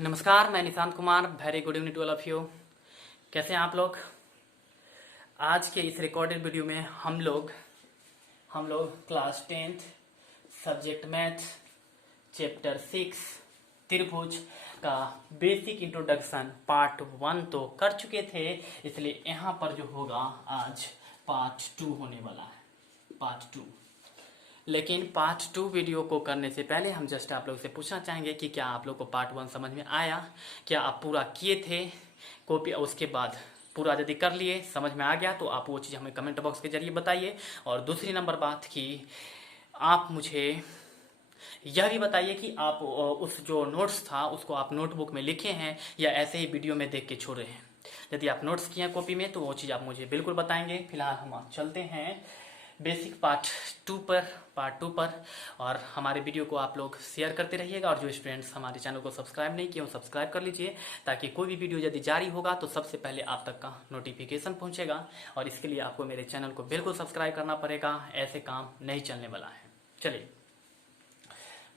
नमस्कार, मैं Nishant Kumar. Very good evening to all of you. कैसे हैं आप लोग? आज के इस रिकॉर्डेड वीडियो में हम लोग class 10th subject math chapter 6 त्रिभुज का बेसिक इंट्रोडक्शन पार्ट 1 तो कर चुके थे, इसलिए यहाँ पर जो होगा आज पार्ट 2 होने वाला है। पार्ट 2, लेकिन पार्ट 2 वीडियो को करने से पहले हम जस्ट आप लोग से पूछना चाहेंगे कि क्या आप लोग को पार्ट 1 समझ में आया, क्या आप पूरा किए थे कॉपी? उसके बाद पूरा यदि कर लिए, समझ में आ गया, तो आप वो चीज़ हमें कमेंट बॉक्स के जरिए बताइए। और दूसरी नंबर बात कि आप मुझे यह भी बताइए कि आप उस जो नोट्स था उसको आप नोटबुक में लिखे हैं या ऐसे ही वीडियो में देख के छोड़े हैं। यदि आप नोट्स किए हैं कॉपी में तो वो चीज़ आप मुझे बिल्कुल बताएंगे। फिलहाल हम चलते हैं बेसिक पार्ट 2 पर और हमारे वीडियो को आप लोग शेयर करते रहिएगा। और जो स्टूडेंट्स हमारे चैनल को सब्सक्राइब नहीं किए वो सब्सक्राइब कर लीजिए, ताकि कोई भी वीडियो यदि जारी होगा तो सबसे पहले आप तक का नोटिफिकेशन पहुंचेगा। और इसके लिए आपको मेरे चैनल को बिल्कुल सब्सक्राइब करना पड़ेगा, ऐसे काम नहीं चलने वाला है। चलिए,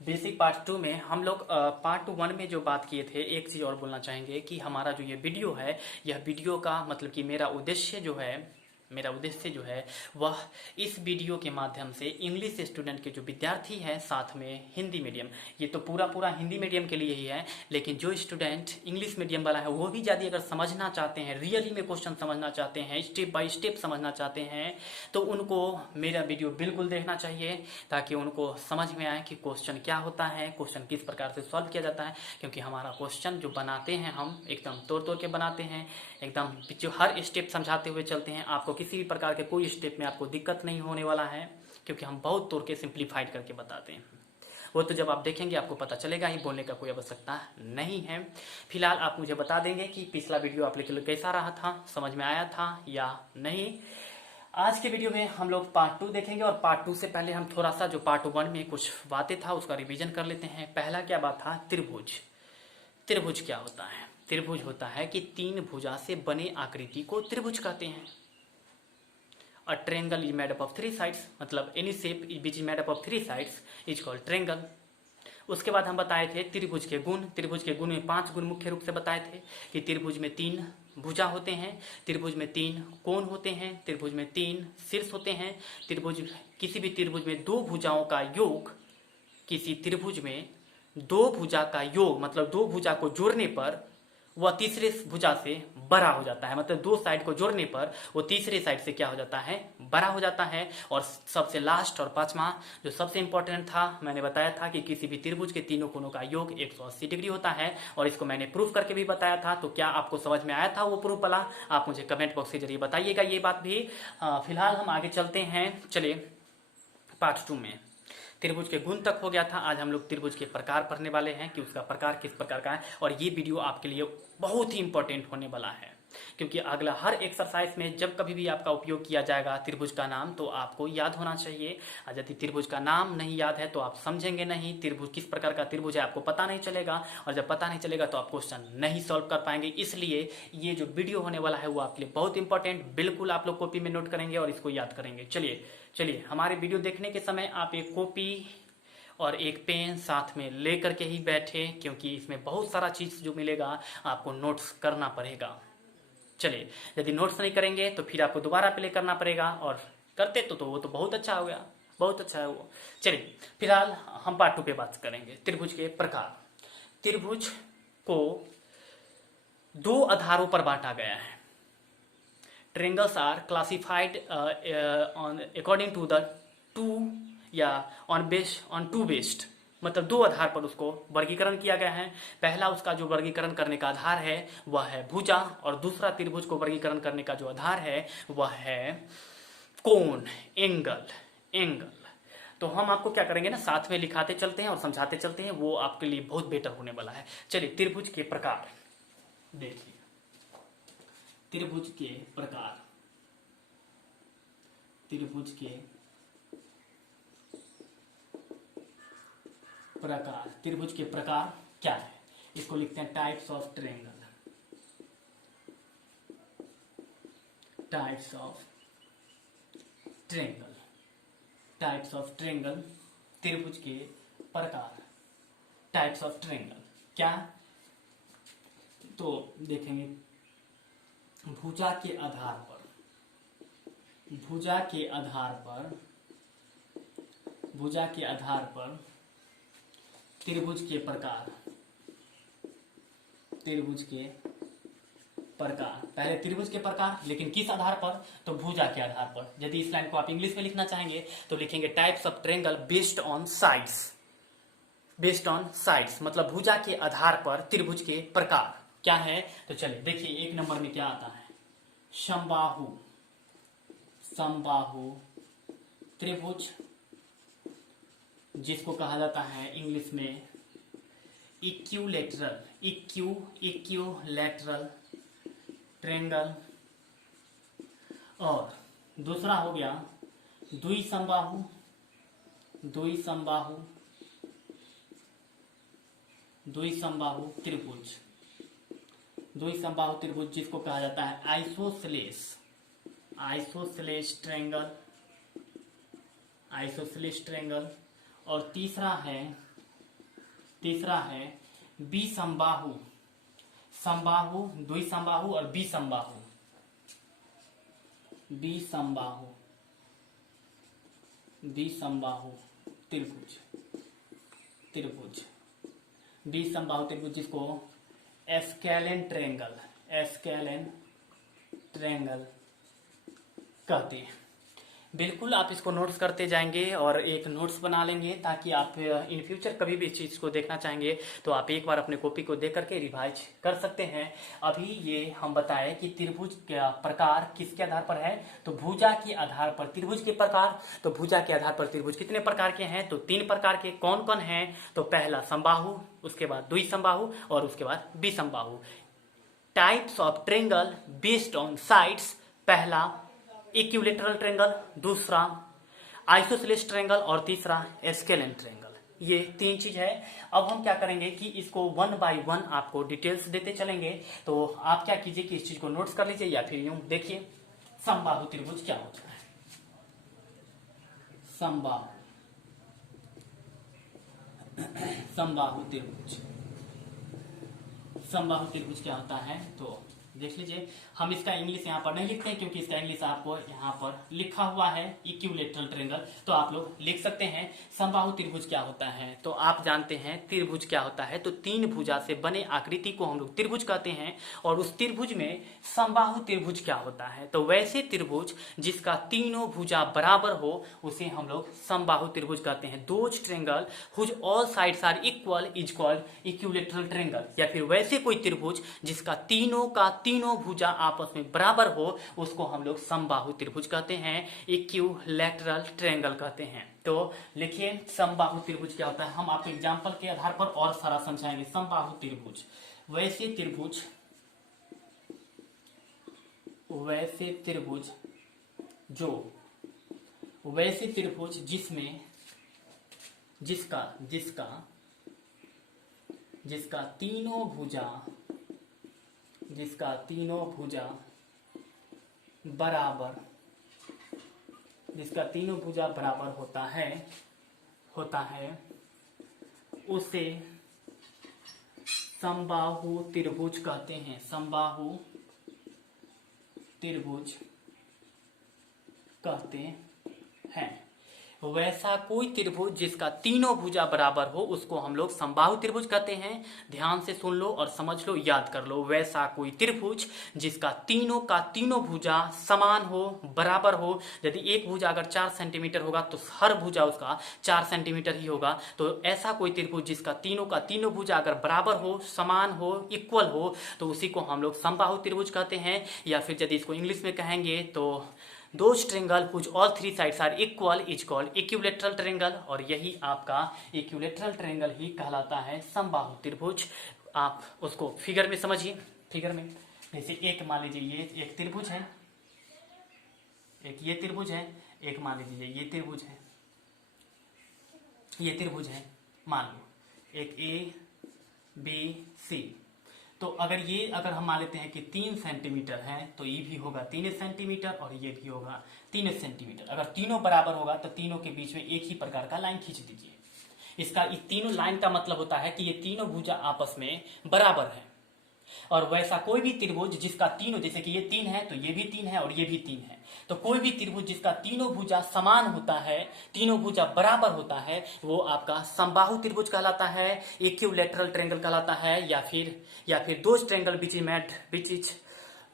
बेसिक पार्ट 2 में हम लोग पार्ट 1 में जो बात किए थे, एक चीज़ और बोलना चाहेंगे कि हमारा जो ये वीडियो है, यह वीडियो का मतलब कि मेरा उद्देश्य जो है वह इस वीडियो के माध्यम से इंग्लिश स्टूडेंट के जो विद्यार्थी हैं, साथ में हिंदी मीडियम, ये तो पूरा हिंदी मीडियम के लिए ही है, लेकिन जो स्टूडेंट इंग्लिश मीडियम वाला है वो भी ज़्यादा अगर समझना चाहते हैं, रियली में क्वेश्चन समझना चाहते हैं, स्टेप बाय स्टेप समझना चाहते हैं, तो उनको मेरा वीडियो बिल्कुल देखना चाहिए, ताकि उनको समझ में आए कि क्वेश्चन क्या होता है, क्वेश्चन किस प्रकार से सॉल्व किया जाता है। क्योंकि हमारा क्वेश्चन जो बनाते हैं हम एकदम तोड़ के बनाते हैं, एकदम जो हर स्टेप समझाते हुए चलते हैं। आपको किसी भी प्रकार के कोई स्टेप में आपको दिक्कत नहीं होने वाला है, क्योंकि हम बहुत तोड़ के सिंप्लीफाइड करके बताते हैं। वो तो जब आप देखेंगे आपको पता चलेगा ही, बोलने का कोई आवश्यकता नहीं है। फिलहाल आप मुझे बता देंगे कि पिछला वीडियो आप लोग के लिए कैसा रहा था, समझ में आया था या नहीं। आज के वीडियो में हम लोग पार्ट 2 देखेंगे, और पार्ट 2 से पहले हम थोड़ा सा जो पार्ट 1 में कुछ बातें था उसका रिवीजन कर लेते हैं। पहला क्या बात था? त्रिभुज। त्रिभुज क्या होता है? त्रिभुज होता है कि 3 भुजा से बने आकृति को त्रिभुज कहते हैं। A triangle is made up of 3 sides, मतलब any shape which is made up of 3 sides is called triangle. उसके बाद हम बताए थे त्रिभुज के गुण। त्रिभुज के गुण में 5 गुण मुख्य रूप से बताए थे कि त्रिभुज में 3 भुजा होते हैं, त्रिभुज में 3 कोण होते हैं, त्रिभुज में 3 शीर्ष होते हैं, किसी भी त्रिभुज में 2 भुजाओं का योग, किसी त्रिभुज में 2 भुजा का योग मतलब 2 भुजा को जोड़ने पर वह तीसरे भुजा से बड़ा हो जाता है, मतलब 2 साइड को जोड़ने पर वो तीसरे साइड से क्या हो जाता है? बड़ा हो जाता है। और सबसे लास्ट और 5वां जो सबसे इंपॉर्टेंट था, मैंने बताया था कि किसी भी त्रिभुज के तीनों कोणों का योग 180 डिग्री होता है, और इसको मैंने प्रूफ करके भी बताया था। तो क्या आपको समझ में आया था वो प्रूफ वाला? आप मुझे कमेंट बॉक्स के जरिए बताइएगा ये बात भी। फिलहाल हम आगे चलते हैं। चलिए, पार्ट 2 में त्रिभुज के गुण तक हो गया था। आज हम लोग त्रिभुज के प्रकार पढ़ने वाले हैं कि उसका प्रकार किस प्रकार का है, और ये वीडियो आपके लिए बहुत ही इंपॉर्टेंट होने वाला है, क्योंकि अगला हर एक्सरसाइज में जब कभी भी आपका उपयोग किया जाएगा त्रिभुज का नाम, तो आपको याद होना चाहिए। और यदि त्रिभुज का नाम नहीं याद है तो आप समझेंगे नहीं, त्रिभुज किस प्रकार का त्रिभुज है आपको पता नहीं चलेगा, और जब पता नहीं चलेगा तो आप क्वेश्चन नहीं सॉल्व कर पाएंगे। इसलिए ये जो वीडियो होने वाला है वो आपके लिए बहुत इंपॉर्टेंट, बिल्कुल आप लोग कॉपी में नोट करेंगे और इसको याद करेंगे। चलिए, हमारे वीडियो देखने के समय आप एक कॉपी और एक पेन साथ में लेकर के ही बैठे, क्योंकि इसमें बहुत सारा चीज जो मिलेगा आपको नोट्स करना पड़ेगा। चलिए, यदि नोट्स नहीं करेंगे तो फिर आपको दोबारा प्ले करना पड़ेगा, और करते तो वो तो बहुत अच्छा हो गया, बहुत अच्छा है वो। चलिए, फिलहाल हम पार्ट 2 पे बात करेंगे। त्रिभुज के प्रकार। त्रिभुज को 2 आधारों पर बांटा गया है। Triangles are classified on according to the 2 या ऑन 2 बेस्ड, मतलब 2 आधार पर उसको वर्गीकरण किया गया है। पहला उसका जो वर्गीकरण करने का आधार है वह है भुजा, और दूसरा त्रिभुज को वर्गीकरण करने का जो आधार है वह है कोण, एंगल। तो हम आपको क्या करेंगे ना, साथ में लिखाते चलते हैं और समझाते चलते हैं, वो आपके लिए बहुत बेटर होने वाला है। चलिए, त्रिभुज के प्रकार देखिए। त्रिभुज के प्रकार। त्रिभुज के प्रकार। त्रिभुज के प्रकार क्या है? इसको लिखते हैं types of triangle. Types of triangle. Types of triangle, त्रिभुज के प्रकार। टाइप्स ऑफ ट्रायंगल क्या? तो देखेंगे भुजा के आधार पर, भुजा के आधार पर, भुजा के आधार पर त्रिभुज के प्रकार, त्रिभुज के प्रकार, पहले त्रिभुज के प्रकार, लेकिन किस आधार पर, तो भुजा के आधार पर। यदि इस लाइन को आप इंग्लिश में लिखना चाहेंगे तो लिखेंगे types of triangle based on sides, based on sides मतलब भुजा के आधार पर त्रिभुज के प्रकार क्या है। तो चलिए देखिए एक नंबर में क्या आता है, समबाहु, समबाहु त्रिभुज, जिसको कहा जाता है इंग्लिश में इक्विलैटरल, इक्विलैटरल ट्रायंगल। और दूसरा हो गया द्विसमबाहु, द्विसमबाहु, द्विसमबाहु त्रिभुज, द्विसमबाहु त्रिभुज जिसको कहा जाता है isosceles, isosceles triangle, isosceles triangle. और तीसरा है बिसमबाहु, समबाहु, द्विसमबाहु और बिसमबाहु, बिसमबाहु, बिसमबाहु त्रिभुज, त्रिभुज, बिसमबाहु त्रिभुज जिसको एस्केलेन ट्रायंगल, एस्केलेन ट्रायंगल कहते हैं। बिल्कुल आप इसको नोट्स करते जाएंगे और एक नोट्स बना लेंगे ताकि आप इन फ्यूचर कभी भी इस चीज़ को देखना चाहेंगे तो आप एक बार अपने कॉपी को देख करके रिवाइज कर सकते हैं। अभी ये हम बताएं कि त्रिभुज का प्रकार किसके आधार पर है, तो भुजा के आधार पर त्रिभुज के प्रकार। तो भुजा के आधार पर त्रिभुज कितने प्रकार के हैं, तो 3 प्रकार के। कौन कौन हैं, तो पहला समबाहु, उसके बाद द्विसमबाहु और उसके बाद बिसमबाहु। Types of triangle based on sides, पहला इक्विलैटरल ट्रायंगल, दूसरा आइसोसेलेस ट्रायंगल और तीसरा एस्केलेन ट्रायंगल। ये 3 चीज है। अब हम क्या करेंगे कि इसको 1 बाय 1 आपको डिटेल्स देते चलेंगे। तो आप क्या कीजिए कि इस चीज को नोट्स कर लीजिए या फिर यूं देखिए समबाहु त्रिभुज क्या होता है। समबाहु, समबाहु त्रिभुज, समबाहु त्रिभुज क्या होता है तो देख लीजिए। हम इसका इंग्लिश यहाँ पर नहीं लिखते हैं क्योंकि इसका इंग्लिश आपको यहाँ पर लिखा हुआ है इक्विलैटरल ट्रायंगल, तो आप लोग लिख सकते हैं। समबाहु त्रिभुज क्या होता है, तो आप जानते हैं त्रिभुज क्या होता है, तो 3 भुजा से बने आकृति को हम लोग त्रिभुज कहते हैं। और उस त्रिभुज में समबाहु त्रिभुज क्या होता है, तो वैसे त्रिभुज जिसका तीनों भुजा बराबर हो उसे हम लोग समबाहु त्रिभुज कहते हैं। Those triangle whose all sides are equal is called equilateral triangle. या फिर वैसे कोई त्रिभुज जिसका तीनों का तीनों भुजा आपस में बराबर हो उसको हम लोग समबाहु त्रिभुज कहते हैं, इक्विलैटरल ट्रायंगल कहते हैं। तो लिखिए समबाहु त्रिभुज क्या होता है। हम आपको एग्जांपल के आधार पर और सारा समझाएंगे। समबाहु त्रिभुज वैसे त्रिभुज, वैसे त्रिभुज जो, वैसे त्रिभुज जिसमें जिसका जिसका जिसका तीनों भुजा, जिसका तीनों भुजा बराबर, जिसका तीनों भुजा बराबर होता है उसे समबाहु त्रिभुज कहते हैं। समबाहु त्रिभुज कहते हैं। वैसा कोई त्रिभुज जिसका तीनों भुजा बराबर हो उसको हम लोग समबाहु त्रिभुज कहते हैं। ध्यान से सुन लो और समझ लो, याद कर लो। वैसा कोई त्रिभुज जिसका तीनों का तीनों भुजा समान हो, बराबर हो। यदि एक भुजा अगर 4 सेंटीमीटर होगा तो हर भुजा उसका 4 सेंटीमीटर ही होगा। तो ऐसा कोई त्रिभुज जिसका तीनों का तीनों भुजा अगर बराबर हो, समान हो, इक्वल हो, तो उसी को हम लोग समबाहु त्रिभुज कहते हैं। या फिर यदि इसको इंग्लिश में कहेंगे तो those triangle whose all 3 sides are equal is called equilateral triangle। और यही आपका equilateral triangle ही कहलाता है समबाहु त्रिभुज। आप उसको फिगर में समझिए। फिगर में जैसे एक मान लीजिए ये एक त्रिभुज है, एक ये त्रिभुज है, एक मान लीजिए ये त्रिभुज है, ये त्रिभुज है मान लो एक A B C। तो अगर हम मान लेते हैं कि 3 सेंटीमीटर है तो ये भी होगा 3 सेंटीमीटर और ये भी होगा 3 सेंटीमीटर। अगर तीनों बराबर होगा तो तीनों के बीच में एक ही प्रकार का लाइन खींच दीजिए। इसका इस तीनों लाइन का मतलब होता है कि ये तीनों भुजा आपस में बराबर है। और वैसा कोई भी त्रिभुज जिसका तीनों, जैसे कि ये 3 है तो ये भी 3 है और ये भी 3 है, तो कोई भी त्रिभुज जिसका तीनों भुजा समान होता है, तीनों भुजा बराबर होता है, वो आपका समबाहु त्रिभुज कहलाता है, इक्विलैटरल ट्रायंगल कहलाता है, या फिर those triangle which is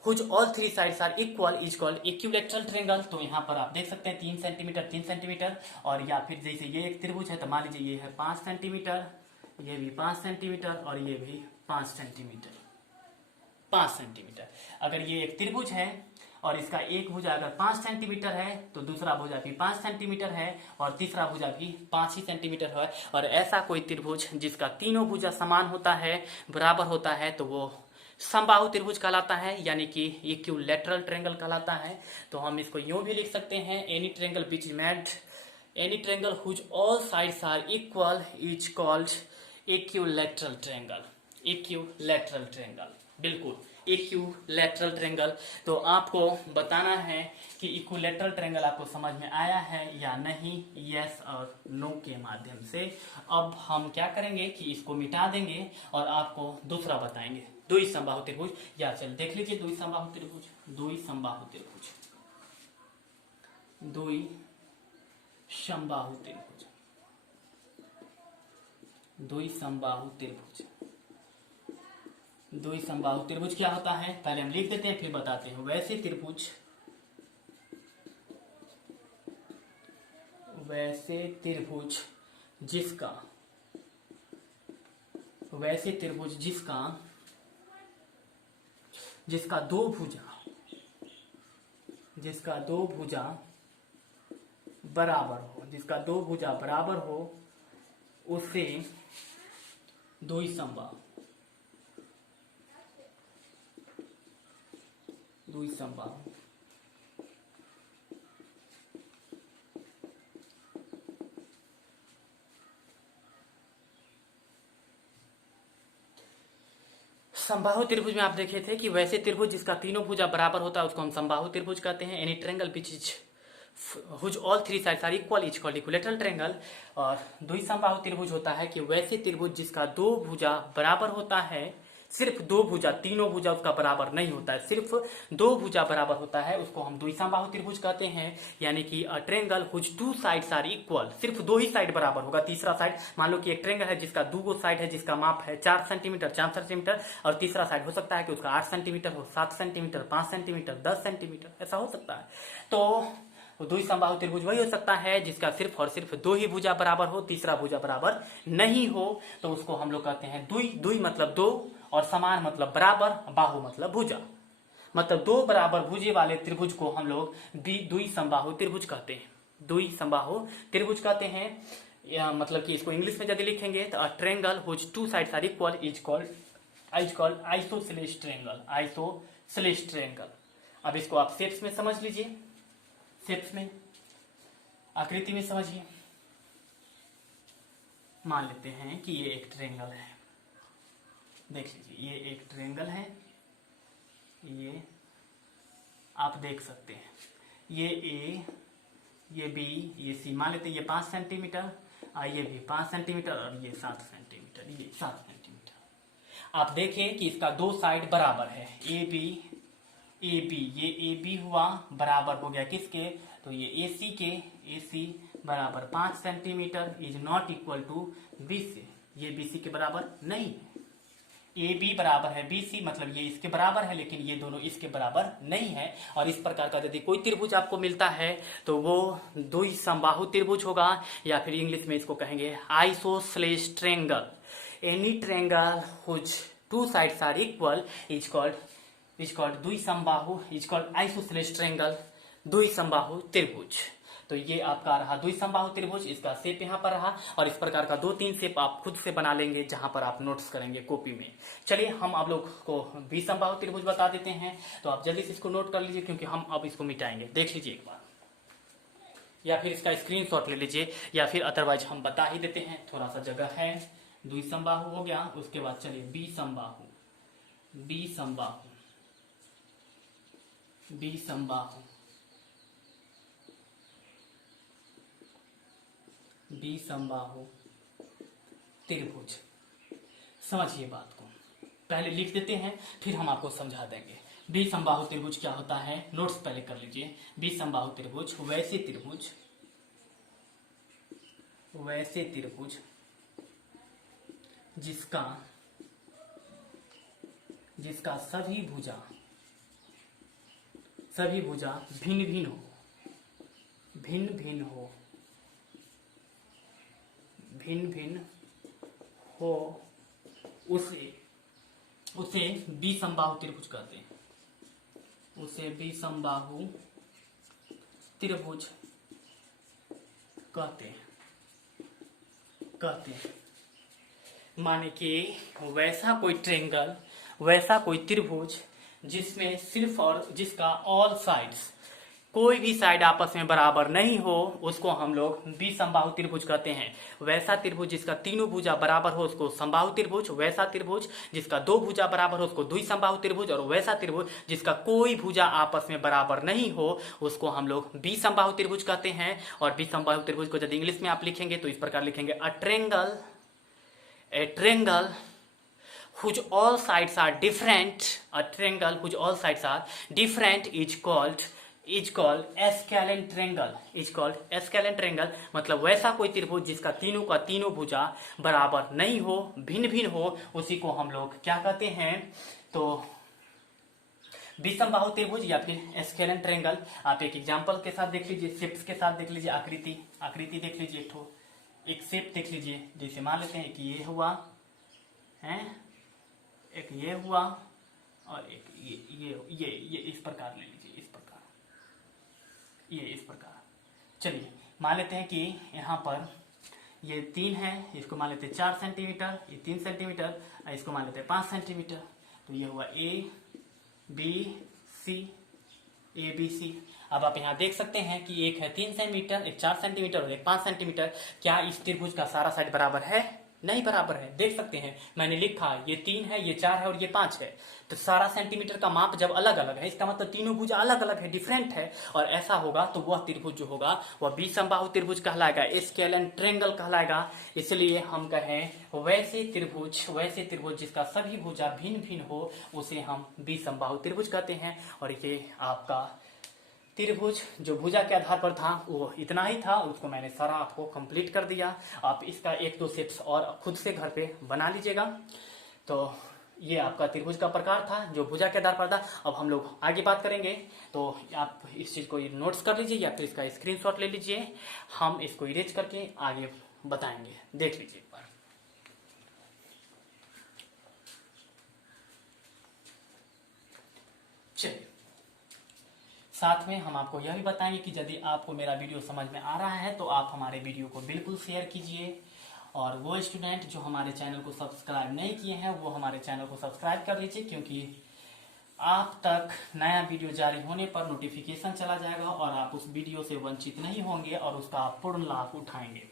whose all three sides are equal is called equilateral triangle. तो यहाँ पर आप देख सकते हैं 3 सेंटीमीटर 3 सेंटीमीटर, और या फिर जैसे ये एक त्रिभुज है तो मान लीजिए ये है 5 सेंटीमीटर, ये भी 5 सेंटीमीटर और ये भी 5 सेंटीमीटर, 5 सेंटीमीटर। अगर ये एक त्रिभुज है और इसका एक भुजा अगर 5 सेंटीमीटर है तो दूसरा भुजा भी 5 सेंटीमीटर है और तीसरा भुजा भी 5 ही सेंटीमीटर है, और ऐसा कोई त्रिभुज जिसका तीनों भुजा समान होता है, बराबर होता है, तो वो समबाहु त्रिभुज कहलाता है, यानी कि इक्विलैटरल ट्रायंगल कहलाता है। तो हम इसको यूं भी लिख सकते हैं, any triangle which made any triangle whose all sides are equal is called equilateral triangle. Equilateral triangle, बिल्कुल इक्विलैटरल ट्रायंगल। तो आपको बताना है कि इक्विलैटरल ट्रायंगल आपको समझ में आया है या नहीं, यस और नो के माध्यम से। अब हम क्या करेंगे कि इसको मिटा देंगे और आपको दूसरा बताएंगे, द्वि समबाहु त्रिभुज। या चल देख लीजिए द्वि समबाहु त्रिभुज, द्वि समबाहु त्रिभुज, द्वि समबाहु त्रिभुज, द्वि समबाहु त्रिभुज। द्वि समबाहु त्रिभुज क्या होता है पहले हम लिख देते हैं फिर बताते हैं। वैसे त्रिभुज जिसका जिसका दो भुजा बराबर हो, उसे द्वि समबाहु समबाहु त्रिभुज में आप देखे थे कि वैसे त्रिभुज जिसका तीनों भुजा बराबर होता है उसको हम समबाहु त्रिभुज कहते हैं। Any triangle which is whose all three sides are equal is called equilateral triangle. और द्वि समबाहु त्रिभुज होता है कि वैसे त्रिभुज जिसका दो भुजा बराबर होता है, सिर्फ दो भुजा, तीनों भुजा उसका बराबर नहीं होता है, सिर्फ दो भुजा बराबर होता है, उसको हम द्वि समबाहु त्रिभुज कहते हैं। यानी कि a triangle whose two sides are equal, सिर्फ दो ही साइड बराबर होगा, तीसरा साइड मान लो कि एक ट्रायंगल है जिसका दो साइड है, जिसका माप है 4 सेंटीमीटर, और तीसरा साइड हो सकता है कि उसका 8 सेंटीमीटर हो, 7 सेंटीमीटर, 5 सेंटीमीटर, 10 सेंटीमीटर, ऐसा हो सकता है। तो द्वि समबाहु त्रिभुज वही हो सकता है जिसका सिर्फ और सिर्फ दो ही भुजा बराबर हो, तीसरा भुजा बराबर नहीं हो, तो उसको हम लोग कहते हैं द्वि मतलब दो और समान मतलब बराबर, बाहु मतलब भुजा, मतलब दो बराबर भुजे वाले त्रिभुज को हम लोग द्वि समबाहु त्रिभुज कहते हैं, द्वि समबाहु त्रिभुज कहते हैं। या मतलब कि इसको इंग्लिश में यदि लिखेंगे तो a triangle whose two sides are equal is called isosceles triangle, isosceles triangle. अब इसको आप शेप्स में समझ लीजिए, शेप्स में आकृति में समझिए। मान लेते हैं कि ये एक ट्रायंगल है, देख लीजिए ये एक ट्रायंगल है, ये आप देख सकते हैं, ये ए, ये बी, ये सी, मान लेते हैं ये 5 सेंटीमीटर, ये भी 5 सेंटीमीटर और ये 7 सेंटीमीटर, ये 7 सेंटीमीटर। आप देखें कि इसका दो साइड बराबर है, ए बी, ये ए बी हुआ बराबर हो गया किसके, तो ये ए सी के, ए सी बराबर 5 centimetre is not equal to B C, ये बी सी के बराबर नहीं है। ए बी बराबर है बी सी, मतलब ये इसके बराबर है लेकिन ये दोनों इसके बराबर नहीं है। और इस प्रकार का यदि कोई त्रिभुज आपको मिलता है तो वो द्वि समबाहु त्रिभुज होगा, या फिर इंग्लिश में इसको कहेंगे isosceles triangle. Any triangle whose two sides are equal is called द्वि समबाहु, इज कॉल्ड आइसोसेलेस ट्रायंगल, द्वि समबाहु त्रिभुज। तो ये आपका रहा द्वि समबाहु त्रिभुज, इसका शेप यहाँ पर रहा, और इस प्रकार का 2-3 शेप आप खुद से बना लेंगे जहां पर आप नोट्स करेंगे कॉपी में। चलिए हम आप लोग को द्विसमबाहु त्रिभुज बता देते हैं, तो आप जल्दी से इसको नोट कर लीजिए क्योंकि हम अब इसको मिटाएंगे। देख लीजिए एक बार, या फिर इसका स्क्रीनशॉट ले लीजिए, या फिर अदरवाइज हम बता ही देते हैं, थोड़ा सा जगह है। द्विसमबाहु हो गया, उसके बाद चलिए बी समबाहु, बी समबाहु, बी समबाहु, द्विसमबाहु त्रिभुज। समझिए बात को, पहले लिख देते हैं, फिर हम आपको समझा देंगे। द्विसंबाहु त्रिभुज क्या होता है, नोट्स पहले कर लीजिए। द्विसंबाहु त्रिभुज वैसे त्रिभुज जिसका सभी भुजा भिन्न भिन्न हो उसे द्विसंबाहु त्रिभुज कहते हैं। उसे द्विसंबाहु त्रिभुज कहते हैं। माने कि वैसा कोई त्रिभुज जिसमें सिर्फ और जिसका ऑल साइड्स, कोई भी साइड आपस में बराबर नहीं हो, उसको हम लोग द्विसंबाहु त्रिभुज कहते हैं। वैसा त्रिभुज जिसका तीनों भुजा बराबर हो उसको संबाहु त्रिभुज, वैसा त्रिभुज जिसका दो भुजा बराबर हो उसको द्विसंबाहु त्रिभुज, और वैसा त्रिभुज जिसका कोई भुजा आपस में बराबर नहीं हो उसको हम लोग द्विसंबाहु त्रिभुज कहते हैं। और द्विसंबाहु त्रिभुज को यदि इंग्लिश में आप लिखेंगे तो इस प्रकार लिखेंगे, अ triangle whose all sides are different, is called Ascalon triangle। मतलब वैसा कोई त्रिभुज जिसका तीनों का तीनों भुजा बराबर नहीं हो, भिन्न हो, उसी को हम लोग क्या कहते हैं, तो द्विसंबाहु त्रिभुज या फिर एस्केलन ट्रायंगल। आप एक एग्जांपल के साथ देख लीजिए, शेप्स के साथ देख लीजिए, आकृति देख लीजिए, एक शेप देख लीजिए। जैसे मान लेते हैं कि ये हुआ है, एक ये हुआ और एक ये इस प्रकार ले लीजिए, इस प्रकार। चलिए मान लेते हैं कि यहाँ पर ये 3 है, इसको मान लेते हैं 4 सेंटीमीटर, ये 3 सेंटीमीटर, इसको मान लेते हैं 5 सेंटीमीटर। तो ये हुआ ए बी सी। अब आप यहाँ देख सकते हैं कि एक है 3 सेंटीमीटर, एक 4 सेंटीमीटर और एक 5 सेंटीमीटर। क्या इस त्रिभुज का सारा साइड बराबर है? नहीं बराबर है। देख सकते हैं मैंने लिखा ये 3 है, ये 4 है और ये 5 है। तो सारा सेंटीमीटर का माप जब अलग अलग है, इसका मतलब तीनों भुजा अलग अलग है, डिफरेंट है। और ऐसा होगा तो वह त्रिभुज जो होगा वह द्विसंबाहु त्रिभुज कहलाएगा, एस्केलन ट्रायंगल कहलाएगा। इसलिए हम कहें वैसे त्रिभुज जिसका सभी भुजा भिन्न भिन्न हो उसे हम द्विसंबाहु त्रिभुज कहते हैं। और ये आपका त्रिभुज जो भुजा के आधार पर था वो इतना ही था, उसको मैंने सारा आपको कंप्लीट कर दिया। आप इसका 1-2 शेप्स और खुद से घर पे बना लीजिएगा। तो ये आपका त्रिभुज का प्रकार था जो भुजा के आधार पर था। अब हम लोग आगे बात करेंगे, तो आप इस चीज को नोट्स कर लीजिए या फिर इसका स्क्रीनशॉट ले लीजिए। हम इसको इरेज करके आगे बताएंगे, देख लीजिए एक बार। चलिए, साथ में हम आपको यह भी बताएंगे कि यदि आपको मेरा वीडियो समझ में आ रहा है तो आप हमारे वीडियो को बिल्कुल शेयर कीजिए। और वो स्टूडेंट जो हमारे चैनल को सब्सक्राइब नहीं किए हैं वो हमारे चैनल को सब्सक्राइब कर लीजिए, क्योंकि आप तक नया वीडियो जारी होने पर नोटिफिकेशन चला जाएगा और आप उस वीडियो से वंचित नहीं होंगे और उसका आप पूर्ण लाभ उठाएंगे।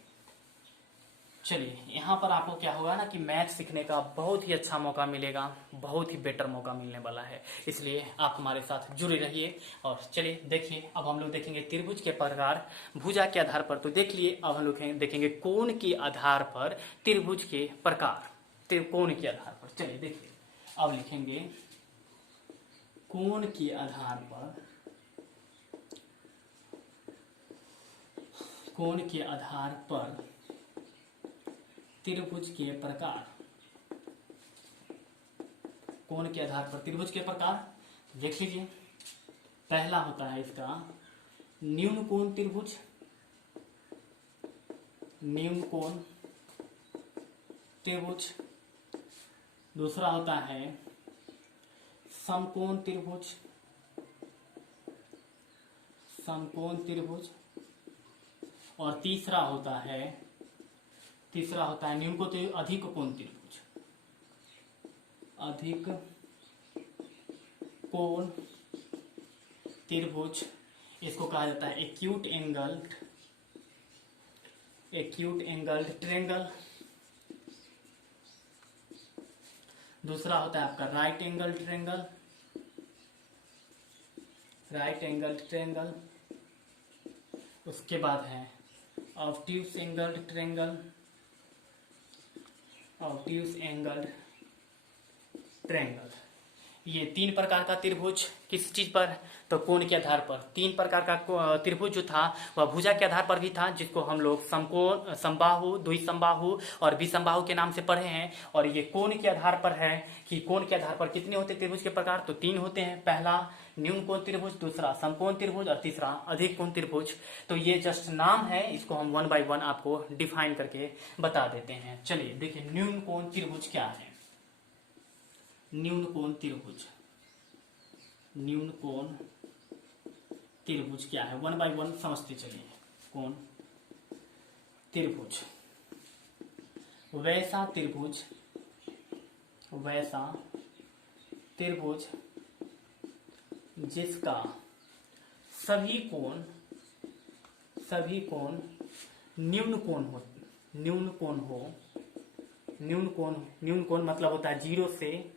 चलिए, यहाँ पर आपको क्या होगा ना कि मैथ सीखने का बहुत ही अच्छा मौका मिलेगा, बहुत ही बेटर मौका मिलने वाला है। इसलिए आप हमारे साथ जुड़े रहिए। और चलिए देखिए, अब हम लोग देखेंगे त्रिभुज के प्रकार भुजा के आधार पर। तो देख लिए, अब हम लोग देखेंगे कोण के आधार पर त्रिभुज के प्रकार, कोण के आधार पर। चलिए देखिए, अब लिखेंगे कोण के आधार पर, कोण के आधार पर त्रिभुज के प्रकार। कोण के आधार पर त्रिभुज के प्रकार देख लीजिए। पहला होता है इसका न्यून कोण त्रिभुज, न्यून कोण त्रिभुज। दूसरा होता है समकोण त्रिभुज, समकोण त्रिभुज। और तीसरा होता है न्यून कोण त्रिभुज, अधिक कोण त्रिभुज, अधिक कोण त्रिभुज। इसको कहा जाता है एक्यूट एंगल्ड ट्रायंगल। दूसरा होता है आपका राइट एंगल ट्रायंगल। उसके बाद है obtuse angled triangle, obtuse angled triangle. ये 3 प्रकार का त्रिभुज किस चीज पर, तो कोण के आधार पर। 3 प्रकार का त्रिभुज जो था वह भुजा के आधार पर भी था, जिसको हम लोग समकोण, समबाहु, द्विसमबाहु और विसमबाहु के नाम से पढ़े हैं। और ये कोण के आधार पर है कि कोण के आधार पर कितने होते त्रिभुज के प्रकार, तो 3 होते हैं। पहला न्यून कोण त्रिभुज, दूसरा समकोण त्रिभुज और तीसरा अधिक कोण त्रिभुज। तो ये जस्ट नाम है, इसको हम 1 by 1 आपको डिफाइन करके बता देते हैं। चलिए देखिए न्यून कोण त्रिभुज क्या है। न्यून कोण त्रिभुज, न्यून कोण त्रिभुज क्या है, 1 by 1 समझते चलिए। कोण त्रिभुज, वैसा त्रिभुज, वैसा त्रिभुज जिसका सभी कोण न्यून कोण हो, न्यून कोण हो, न्यून कोण मतलब होता है 0 से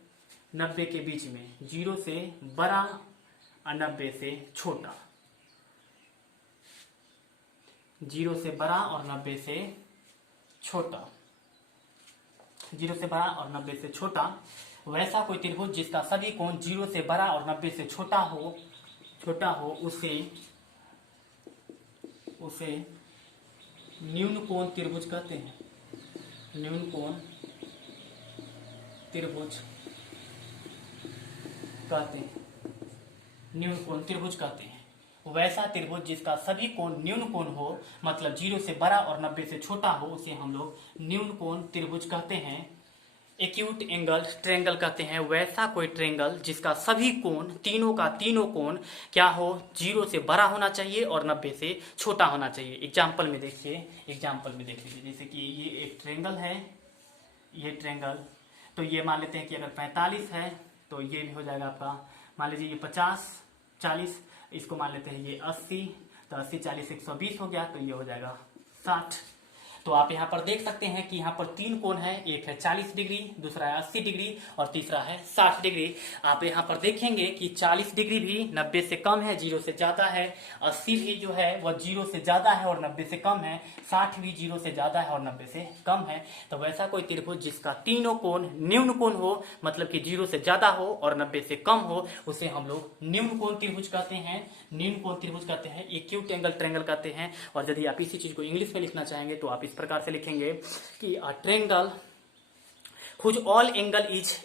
90 के बीच में, 0 से बड़ा और 90 से छोटा, 0 से बड़ा और 90 से छोटा, 0 से बड़ा और 90 से छोटा, वैसा कोई त्रिभुज जिसका सभी कोण 0 से बड़ा और 90 से छोटा हो, उसे न्यून कोण त्रिभुज कहते हैं। न्यून कोण त्रिभुज कहते हैं, न्यून कोण त्रिभुज कहते हैं। वैसा त्रिभुज जिसका सभी कोण न्यून कोण हो, मतलब 0 से बड़ा और 90 से छोटा हो, उसे हम लोग न्यून कोण त्रिभुज कहते हैं। एक्यूट एंगल ट्रायंगल कहते हैं वैसा कोई ट्रायंगल जिसका सभी कोण, तीनों कोण क्या हो, 0 से बड़ा होना चाहिए और 90 से छोटा होना चाहिए। एग्जाम्पल में देखिए, एग्जाम्पल में देख लीजिए, जैसे कि ये एक ट्रायंगल है, ये ट्रायंगल, तो ये मान लेते हैं कि अगर 45 है तो ये भी हो जाएगा आपका, मान लीजिए ये 50, 40, इसको मान लेते हैं ये 80, तो 80 40 120 हो गया, तो ये हो जाएगा 60। तो आप यहाँ पर देख सकते हैं कि यहाँ पर 3 कोण है, एक है 40 डिग्री, दूसरा है 80 डिग्री और तीसरा है 60 डिग्री। आप यहाँ पर देखेंगे कि 40 डिग्री भी 90 से कम है, 0 से ज्यादा है, 80 भी जो है वह 0 से ज्यादा है और 90 से कम है, 60 भी 0 से ज्यादा है और 90 से कम है। तो वैसा कोई त्रिभुज जिसका तीनों कोण न्यून कोण हो, मतलब कि 0 से ज्यादा हो और 90 से कम हो, उसे हम लोग न्यून कोण त्रिभुज कहते हैं, न्यून कोण त्रिभुज कहते हैं, एक्यूट एंगल ट्रायंगल कहते हैं। और यदि आप इसी चीज को इंग्लिश में लिखना चाहेंगे तो आप इस प्रकार से लिखेंगे कि a triangle whose all angle is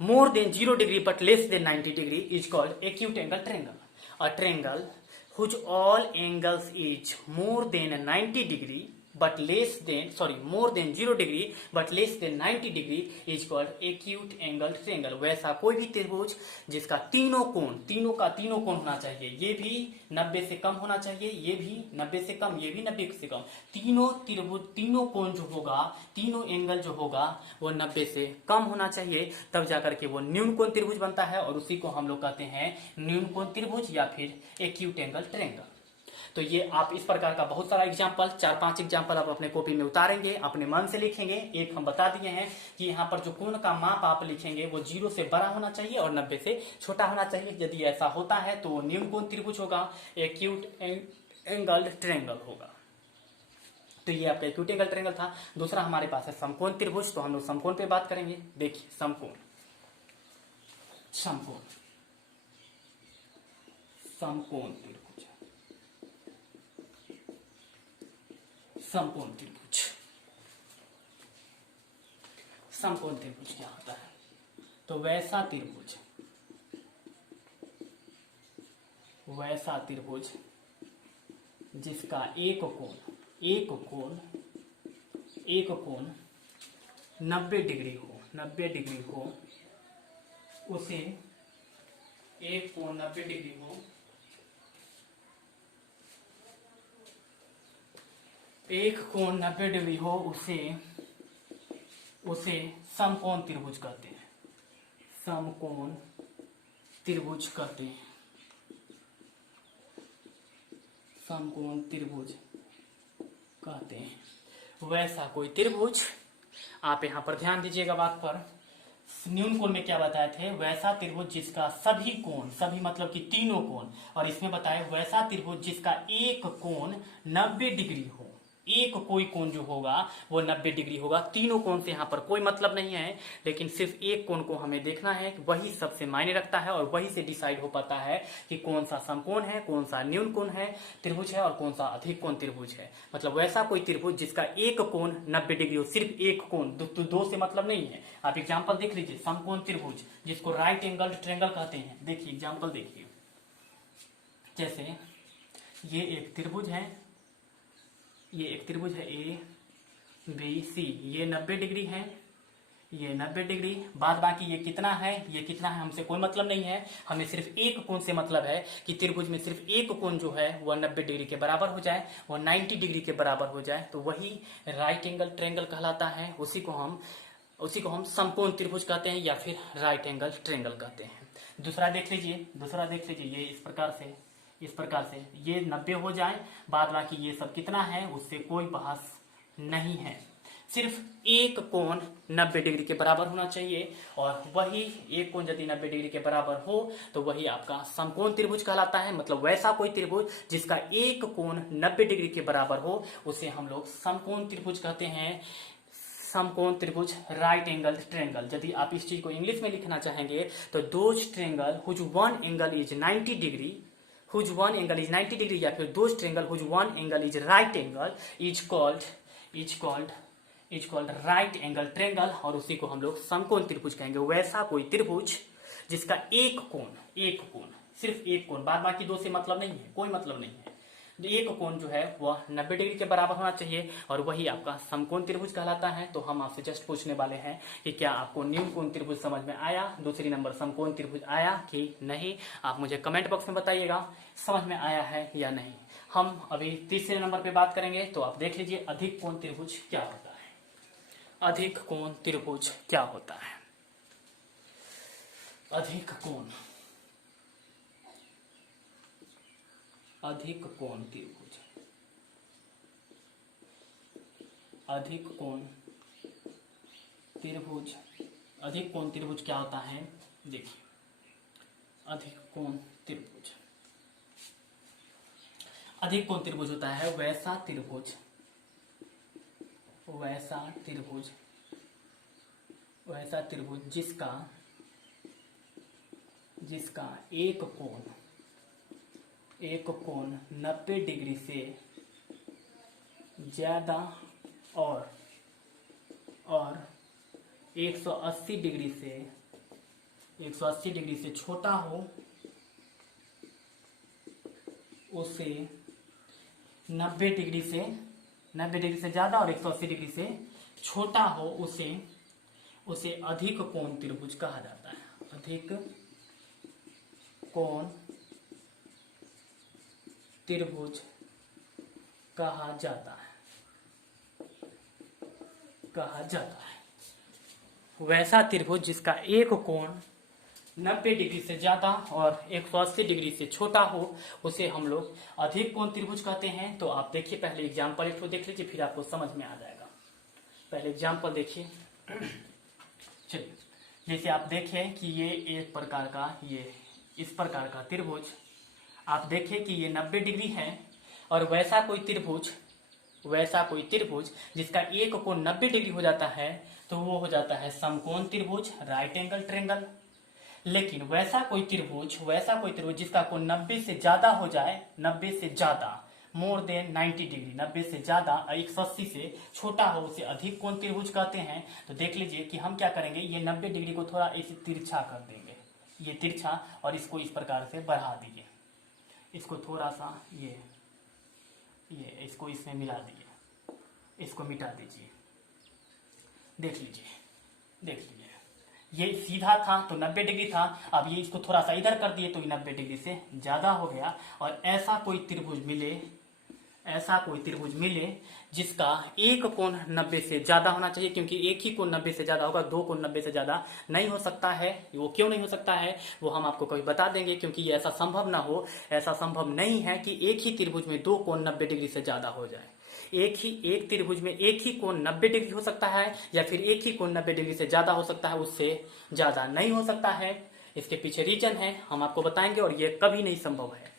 more than 0 degree but less than 90 degree is called acute angle triangle. A triangle whose all angles is more than 90 degree but more than 0 degree but less than 90 degree is called acute angle triangle. वैसा कोई भी त्रिभुज जिसका तीनों कोण होना चाहिए, ये भी 90 से कम होना चाहिए, ये भी 90 से कम, ये भी 90 से कम, तीनों कोण जो होगा, तीनों एंगल जो होगा वो 90 से कम होना चाहिए, तब जाकर के वो न्यून कोण त्रिभुज बनता है। और उसी को हम लोग कहते हैं न्यून कोण त्रिभुज या फिर एक्यूट एंगल ट्रायंगल। तो ये आप इस प्रकार का बहुत सारा एग्जाम्पल, 4-5 एग्जाम्पल आप अपने कॉपी में उतारेंगे, अपने मन से लिखेंगे। एक हम बता दिए हैं कि यहाँ पर जो कोण का माप आप लिखेंगे वो 0 से बड़ा होना चाहिए और 90 से छोटा होना चाहिए। यदि ऐसा होता है तो वो न्यून कोण त्रिभुज होगा, एक्यूट एंगल ट्रायंगल होगा। तो ये आपका एक्यूट एंगल ट्रायंगल था। दूसरा हमारे पास है समकोण त्रिभुज, तो हम लोग समकोण पे बात करेंगे। देखिए समकोण त्रिभुज, समकोण त्रिभुज क्या होता है, तो वैसा त्रिभुज जिसका एक कोण 90 डिग्री हो, उसे एक कोण 90 डिग्री हो, एक कोण 90 डिग्री हो, उसे समकोण त्रिभुज कहते हैं, समकोण त्रिभुज कहते हैं, समकोण त्रिभुज कहते हैं। वैसा कोई त्रिभुज, आप यहां पर ध्यान दीजिएगा बात पर, न्यून कोण में क्या बताए थे, वैसा त्रिभुज जिसका सभी कोण, सभी मतलब कि तीनों कोण, और इसमें बताए वैसा त्रिभुज जिसका एक कोण 90 डिग्री हो, एक कोई कोण जो होगा वो 90 डिग्री होगा। तीनों कोण से यहाँ पर कोई मतलब नहीं है, लेकिन सिर्फ एक कोण को हमें देखना है, वही सबसे मायने रखता है और वही से डिसाइड हो पाता है कि कौन सा समकोण है, कौन सा न्यून कोण है त्रिभुज है और कौन सा अधिक कोण त्रिभुज है। मतलब वैसा कोई त्रिभुज जिसका एक कोण 90 डिग्री हो, सिर्फ एक कोण, दो से मतलब नहीं है। आप एग्जाम्पल देख लीजिए, समकोण त्रिभुज जिसको राइट एंगल ट्रायंगल कहते हैं। देखिए एग्जाम्पल देखिए, जैसे ये एक त्रिभुज है, ये एक त्रिभुज है ए बी सी, ये 90 डिग्री है, ये 90 डिग्री, बाद बाकी ये कितना है, ये कितना है हमसे कोई मतलब नहीं है। हमें सिर्फ एक कोण से मतलब है कि त्रिभुज में सिर्फ एक कोण जो है वह 90 डिग्री के बराबर हो जाए, वह 90 डिग्री के बराबर हो जाए, तो वही राइट एंगल ट्रायंगल कहलाता है। उसी को हम समकोण त्रिभुज कहते हैं या फिर राइट एंगल ट्रायंगल कहते हैं। दूसरा देख लीजिए, ये इस प्रकार से ये 90 हो जाए, बाद बाकी ये सब कितना है उससे कोई बहस नहीं है। सिर्फ एक कोण 90 डिग्री के बराबर होना चाहिए और वही एक कोण यदि 90 डिग्री के बराबर हो तो वही आपका समकोण त्रिभुज कहलाता है। मतलब वैसा कोई त्रिभुज जिसका एक कोण 90 डिग्री के बराबर हो उसे हम लोग समकोण त्रिभुज कहते हैं। समकोण त्रिभुज, राइट एंगल ट्रायंगल। यदि आप इस चीज को इंग्लिश में लिखना चाहेंगे तो those triangle whose one angle is 90 degree, whose one angle is 90 degree, या फिर those triangle whose one angle is right angle is called right angle triangle, और उसी को हम लोग समकोण त्रिभुज कहेंगे। वैसा कोई त्रिभुज जिसका एक कोण सिर्फ एक कोण, बाद बाकी दो से मतलब नहीं है, कोई मतलब नहीं है, एक कोण जो है वह 90 डिग्री के बराबर होना चाहिए और वही आपका समकोण त्रिभुज कहलाता है। तो हम आपसे जस्ट पूछने वाले हैं कि क्या आपको न्यून कोण त्रिभुज समझ में आया, दूसरी नंबर समकोण त्रिभुज आया कि नहीं। आप मुझे कमेंट बॉक्स में बताइएगा समझ में आया है या नहीं। हम अभी तीसरे नंबर पे बात करेंगे, तो आप देख लीजिए अधिक कोण त्रिभुज क्या होता है। अधिक कोण त्रिभुज क्या होता है? अधिक कोण त्रिभुज, अधिक कोण त्रिभुज क्या होता है? देखिए, अधिक कोण त्रिभुज होता है वैसा त्रिभुज जिसका एक कोण 90 डिग्री से ज्यादा और 180 डिग्री से छोटा हो, उसे 90 डिग्री से ज्यादा और 180 डिग्री से छोटा हो, उसे अधिक कोण त्रिभुज कहा जाता है। अधिक कोण त्रिभुज कहा जाता है वैसा त्रिभुज जिसका एक कोण 90 डिग्री से ज्यादा और 180 डिग्री से छोटा हो, उसे हम लोग अधिक कोण त्रिभुज कहते हैं। तो आप देखिए, पहले एग्जाम्पल एक तो देख लीजिए, फिर आपको समझ में आ जाएगा। पहले एग्जाम्पल देखिए। चलिए, जैसे आप देखें कि ये एक प्रकार का, ये इस प्रकार का त्रिभुज, आप देखें कि ये 90 डिग्री है और वैसा कोई त्रिभुज जिसका एक कोण 90 डिग्री हो जाता है तो वो हो जाता है समकोण त्रिभुज, राइट एंगल ट्रायंगल। लेकिन वैसा कोई त्रिभुज जिसका कोण 90 से ज्यादा हो जाए, 90 से ज्यादा, मोर देन 90 डिग्री, 90 से ज्यादा 180 से छोटा हो, उसे अधिक कोण त्रिभुज कहते हैं। तो देख लीजिए कि हम क्या करेंगे, ये 90 डिग्री को थोड़ा इसे तिरछा कर देंगे, ये तिरछा, और इसको इस प्रकार से बढ़ा दीजिए, इसको थोड़ा सा ये इसको इसमें मिला दीजिए, इसको मिटा दीजिए। देख लीजिए ये सीधा था तो 90 डिग्री था, अब ये इसको थोड़ा सा इधर कर दिए तो ये 90 डिग्री से ज्यादा हो गया। और ऐसा कोई त्रिभुज मिले जिसका एक कोण 90 से ज्यादा होना चाहिए, क्योंकि एक ही कोण 90 से ज्यादा होगा, दो कोण 90 से ज्यादा नहीं हो सकता है। वो क्यों नहीं हो सकता है वो हम आपको कभी बता देंगे, क्योंकि ये ऐसा संभव ना हो, ऐसा संभव नहीं है कि एक ही त्रिभुज में दो कोण 90 डिग्री से ज्यादा हो जाए। एक त्रिभुज में एक ही कोण 90 डिग्री हो सकता है या फिर एक ही कोण 90 डिग्री से ज्यादा हो सकता है, उससे ज्यादा नहीं हो सकता है। इसके पीछे रीजन है, हम आपको बताएंगे, और ये कभी नहीं संभव है।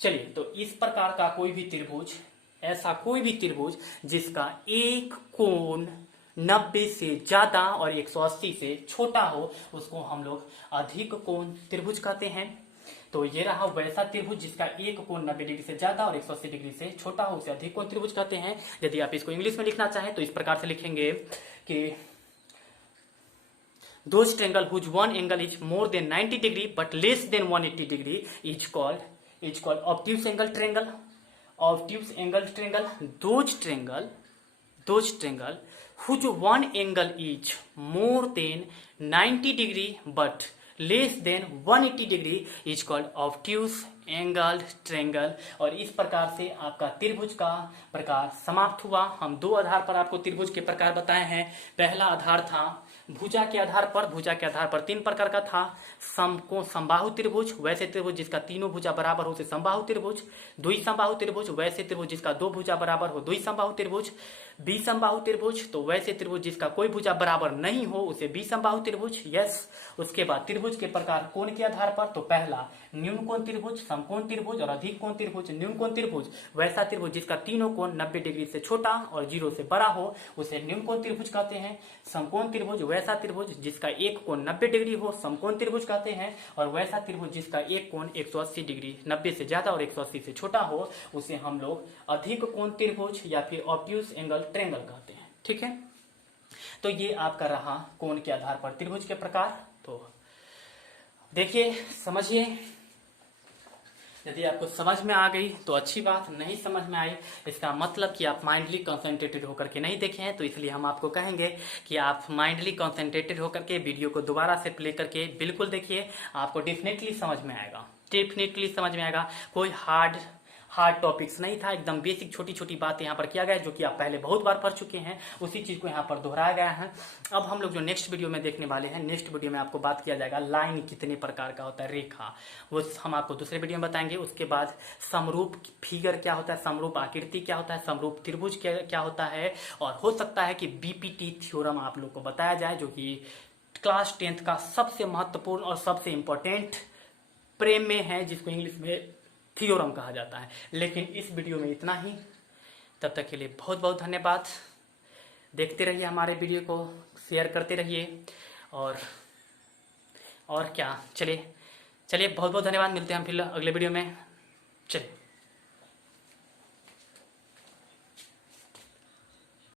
चलिए, तो इस प्रकार का कोई भी त्रिभुज ऐसा कोई भी त्रिभुज जिसका एक कोण 90 से ज्यादा और 180 से छोटा हो, उसको हम लोग अधिक कोण त्रिभुज कहते हैं। तो ये रहा वैसा त्रिभुज जिसका एक कोण 90 डिग्री से ज्यादा और 180 डिग्री से छोटा हो, उसे अधिक कोण त्रिभुज कहते हैं। यदि आप इसको इंग्लिश में लिखना चाहें तो इस प्रकार से लिखेंगे कि those triangle whose one angle is more than 90 degree but less than 180 degree is called obtuse angle triangle. Obtuse angle triangle, those triangle whose one angle is more than 90 degree but less than 180 degree is called obtuse angle triangle. और इस प्रकार से आपका त्रिभुज का प्रकार समाप्त हुआ। हम दो आधार पर आपको त्रिभुज के प्रकार बताए हैं। पहला आधार था भुजा के आधार पर तीन प्रकार का था। समबाहु त्रिभुज, वैसे त्रिभुज जिसका तीनों भुजा बराबर हो उसे समबाहु त्रिभुज। द्विसमबाहु त्रिभुज, वैसे त्रिभुज जिसका दो भुजा बराबर हो द्विसमबाहु त्रिभुज। विसमबाहु त्रिभुज, तो वैसे त्रिभुज जिसका कोई भुजा बराबर नहीं हो उसे विसमबाहु त्रिभुज। यस, उसके बाद त्रिभुज के प्रकार कोण के आधार पर, तो पहला न्यून कोण त्रिभुज, समकोण त्रिभुज और अधिक कोण त्रिभुज। न्यून कोण त्रिभुज वैसा त्रिभुज जिसका तीनों कोण 90 डिग्री से छोटा और 0 से बड़ा हो उसे न्यून कोण त्रिभुज कहते हैं। समकोण त्रिभुज वैसा त्रिभुज जिसका एक कोण 90 डिग्री हो, समकोण त्रिभुज कहते हैं। और वैसा त्रिभुज जिसका एक कोण 180 डिग्री 90 से ज्यादा और 180 से छोटा हो उसे हम लोग अधिक कोण त्रिभुज या फिर ऑब्ट्यूज एंगल ट्रायंगल कहते हैं। ठीक है, तो ये आपका रहा कोण के आधार पर त्रिभुज के प्रकार। तो देखिए, समझिए, यदि आपको समझ में आ गई तो अच्छी बात, नहीं समझ में आई इसका मतलब कि आप माइंडली कंसंट्रेटेड होकर के नहीं देखे हैं। तो इसलिए हम आपको कहेंगे कि आप माइंडली कंसंट्रेटेड होकर के वीडियो को दोबारा से प्ले करके बिल्कुल देखिए, आपको डेफिनेटली समझ में आएगा, डेफिनेटली समझ में आएगा। कोई हार्ड टॉपिक्स नहीं था, एकदम बेसिक छोटी छोटी बातें यहाँ पर किया गया जो कि आप पहले बहुत बार पढ़ चुके हैं, उसी चीज को यहाँ पर दोहराया गया है। अब हम लोग जो नेक्स्ट वीडियो में देखने वाले हैं, नेक्स्ट वीडियो में आपको बात किया जाएगा लाइन कितने प्रकार का होता है, रेखा, वो हम आपको दूसरे वीडियो में बताएंगे। उसके बाद समरूप फिगर क्या होता है, समरूप आकृति क्या होता है, समरूप त्रिभुज क्या होता है, और हो सकता है कि बीपीटी थ्योरम आप लोग को बताया जाए जो कि क्लास 10th का सबसे महत्वपूर्ण और सबसे इंपॉर्टेंट प्रेम में है, जिसको इंग्लिश में थ्योरम कहा जाता है। लेकिन इस वीडियो में इतना ही, तब तक के लिए बहुत बहुत धन्यवाद। देखते रहिए हमारे वीडियो को, शेयर करते रहिए, और क्या, चलिए बहुत बहुत धन्यवाद। मिलते हैं हम फिर अगले वीडियो में। चलिए।